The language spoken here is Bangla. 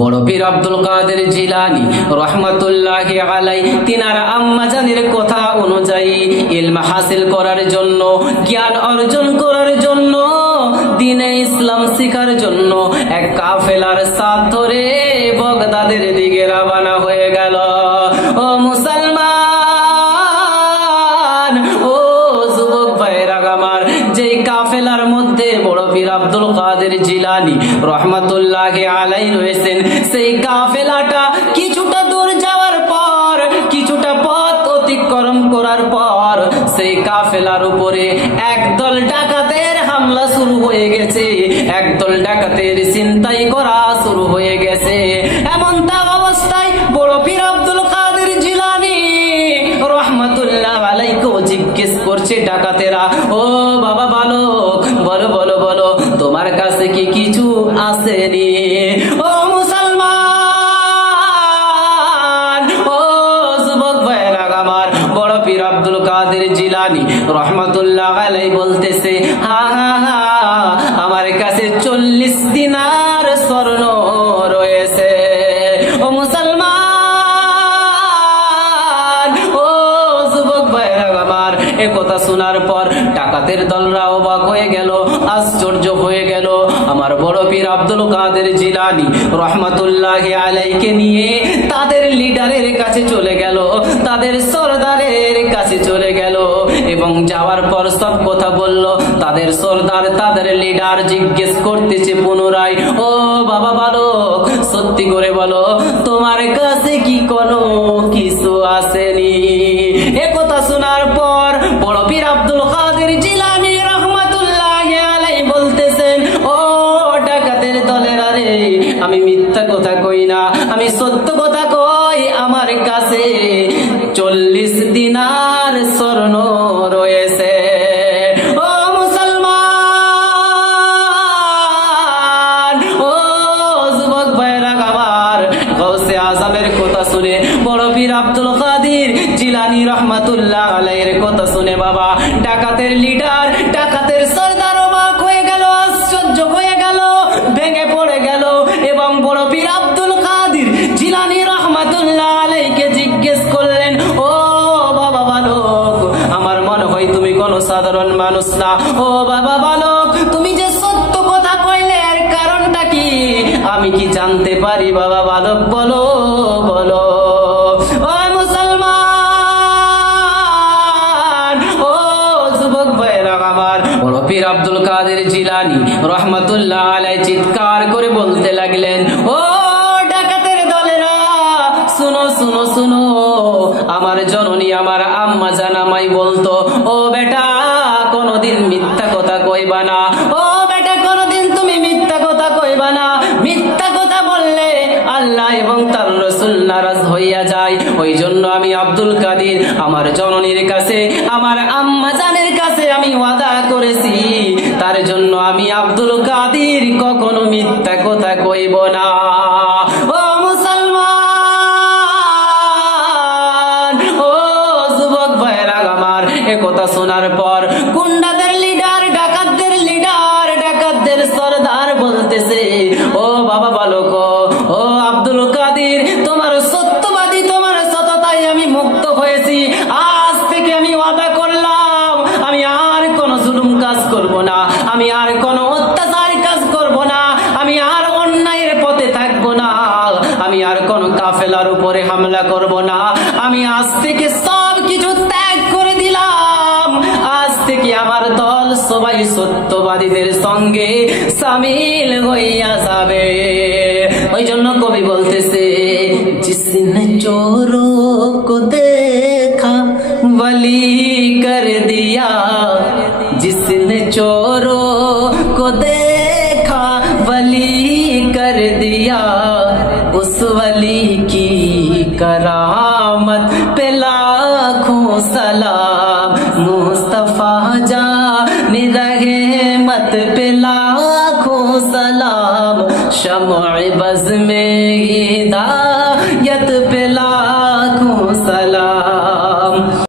বড় পীর আব্দুল কাদের জিলানী রহমাতুল্লাহি আলাইহি তিনার আম্মা জানের কথা অনুযায়ী ইলম হাসিল করার জন্য, জ্ঞান অর্জন করার জন্য, দ্বীনে ইসলাম শিখার জন্য এক কাফেলার সাথ ধরে বাগদাদের দিকে রওনা হয়ে গেল। ও মুসলমান, ও যুবক ভাইরা আমার, যেই কাফেলার মধ্যে বড় পীর আব্দুল কাদের জিলানী রহমাতুল্লাহি আলাইহি রয়েছেন, সেই কাফেলাটা কিছুটা দূর যাওয়ার পর, কিছুটা পথ অতিক্রম করার পর সেই কাফেলার উপরে একদল ডাকাতের হামলা শুরু হয়ে গেছে, একদল ডাকাতের ছিনতাই করা শুরু হয়ে গেছে। এমন তা অবস্থায় বড় পীর আব্দুল কাদের জিলানী রহমাতুল্লাহ আলাইহি জিজ্ঞেস করছে ডাকাতেরা, ও বাবা বালক, বলো বলো বলো, তোমার কাছে কি কিছু আসেনি? ও মুসলমান, ও যুবক ভাইরা আমার, বড় পীর আব্দুল কাদের জিলানী রহমাতুল্লাহ আলাইহি বলতেছে, হা হা হা, আমার কাছে 40 দিনার স্বর্ণ রয়েছে। ও মুসলমান, ও যুবক ভাইরা আমার, এ কথা শোনার পর ডাকাতের দলরা অবাক হয়ে গেল, আশ্চর্য হয়ে গেল। আমার বড় পীর আব্দুল কাদের জিলানী রহমাতুল্লাহি আলাইহিকে নিয়ে তাদের লিডারের কাছে চলে গেল, তাদের সরদারের কাছে চলে গেল এবং যাওয়ার পর সব কথা বলল। তাদের সরদার, তাদের লিডার জিজ্ঞেস করতেছে পুনরায়, ও বাবা বালক, সত্যি করে বলো, তোমার কাছে কি কোনো কিছু আসেনি? এ কথা শোনার পর বড় পীর আব্দুল কাদের জিলানী রহমাতুল্লাহি আলাইহি বলতেছেন, ও ডাকাতের দলেরা রে, আমি মিথ্যা কথা কই না, আমি সত্য কথা কই, আমার কাছে 40 দিনার স্বর্ণ রয়েছে। ও মুসলমান, ও যুবক ভাইরা আমার, গাউসে আজমের কথা শুনে, বড় পীর আব্দুল কাদের জিলানী রহমাতুল্লাহ আলাইহির কথা শুনে বাবা ডাকাতের লিডার, ডাকাতের সরদার অবাক হয়ে গেল, আশ্চর্য হয়ে গেল, ভেঙে পড়ে গেল এবং বড় পীর আব্দুল কাদের জিলানী রহমাতুল্লাহ আলাইহিকে জিজ্ঞেস করলেন, ও বাবা বালক, আমার মনে হয় তুমি কোনো সাধারণ মানুষ না। ও বাবা বালক, তুমি যে সত্য কথা কইলে এর কারণটা কি আমি কি জানতে পারি? বাবা বালক, বলো বলো। ও মুসলমান, ও যুবক ভাইরা আমার, বড় পীর আব্দুল কাদের জিলানী রহমাতুল্লাহ আলাইহি চিৎকার করে বলতে লাগলেন, ও ডাকাতের দলেরা, শুনো শুনো শুনো, আমার জননী, আমার আম্মা জান আমায় বলতো, ও বেটা, কোনদিন মিথ্যা কথা কইবা না, ও বেটা, কোনদিন তুমি মিথ্যা কথা কইবা না, মিথ্যা কথা বললে আল্লাহ এবং তার রাসূল নারাজ হইয়া যায়। ওই জন্য আমি আব্দুল কাদের আমার জননীর কাছে, আমার আম্মা জানের কাছে আমি ওয়াদা করেছি, তার জন্য আমি আব্দুল কাদের কখনো মিথ্যা কথা কইব না। ও মুসলমান, ও যুবক ভাইরা আমার, এ কথা শোনার পর গুন্ডাদের লিডার, ডাকাতদের লিডার, ডাকাতদের সরদার বলতেছে, ও বাবা বালক, ও আব্দুল কাদের, তোমার সত্যবাদী, তোমার সততায় আমি মুক্ত হয়েছি। আজ থেকে আমি ওয়াদা করলাম, আমি আর কোনো জুলুম কাজ করব না, আমি আর কোনো অত্যাচার কাজ করব না, আমি আর অন্যায়ের পথে থাকবো না, আমি আর কোনো কাফেলার উপরে হামলা করব না, আমি আজ থেকে সব কিছু ত্যাগ করে দিলাম। আজ থেকে আমার দল সবাই সত্যবাদীদের সঙ্গে শামিল হইয়া যাবে। ওই জন্য কবি বলতেছে, जिसने चोरों को देखा वली कर दिया, जिसने चोरों को देखा वली कर दिया, उस वली की करामत पे लाखों सलाम, मुस्तफा जान रहमत पे लाखों सलाम, शम्अ बज़ में